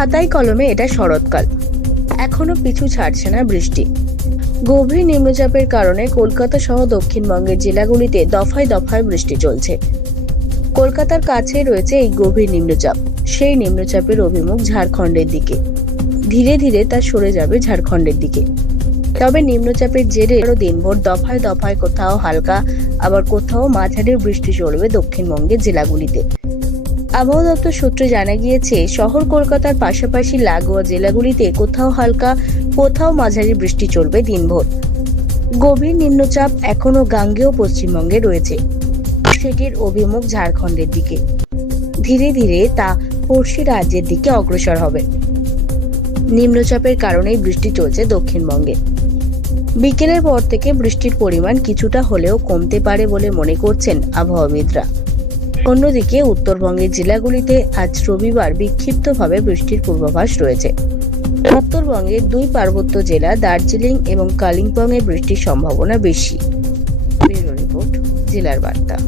খাতায় কলমে এটা শরৎকাল। এখনও পিছু ছাড়ছে না বৃষ্টি। গভীর নিম্নচাপের কারণে কলকাতা সহ দক্ষিণবঙ্গের জেলাগুলিতে দফায় দফায় বৃষ্টি চলছে। কলকাতার কাছে রয়েছে এই গভীর নিম্নচাপ। সেই নিম্নচাপের অভিমুখ ঝাড়খণ্ডের দিকে। ধীরে ধীরে তা সরে যাবে ঝাড়খণ্ডের দিকে। তবে নিম্নচাপের জেরে আরও দিনভর দফায় দফায় কোথাও হালকা, আবার কোথাও মাঝারি বৃষ্টি চলবে দক্ষিণবঙ্গের জেলাগুলিতে। আবহাওয়া দপ্তর সূত্রে জানা গিয়েছে, শহর কলকাতার পাশাপাশি লাগোয়া জেলাগুলিতে কোথাও হালকা, কোথাও মাঝারি বৃষ্টি চলবে দিনভর। গভীর নিম্নচাপ এখনও গাঙ্গেয় পশ্চিমবঙ্গে রয়েছে। সেটির অভিমুখ ঝাড়খণ্ডের দিকে। ধীরে ধীরে তা পড়শি রাজ্যের দিকে অগ্রসর হবে। নিম্নচাপের কারণেই বৃষ্টি চলছে দক্ষিণবঙ্গে। বিকেলের পর থেকে বৃষ্টির পরিমাণ কিছুটা হলেও কমতে পারে বলে মনে করছেন আবহাওয়াবিদরা। অন্যদিকে উত্তরবঙ্গের জেলাগুলিতে আজ রবিবার বিক্ষিপ্তভাবে বৃষ্টির পূর্বাভাস রয়েছে। উত্তরবঙ্গের দুই পার্বত্য জেলা দার্জিলিং এবং কালিম্পংয়ে বৃষ্টির সম্ভাবনা বেশি। রিপোর্ট, জেলার বার্তা।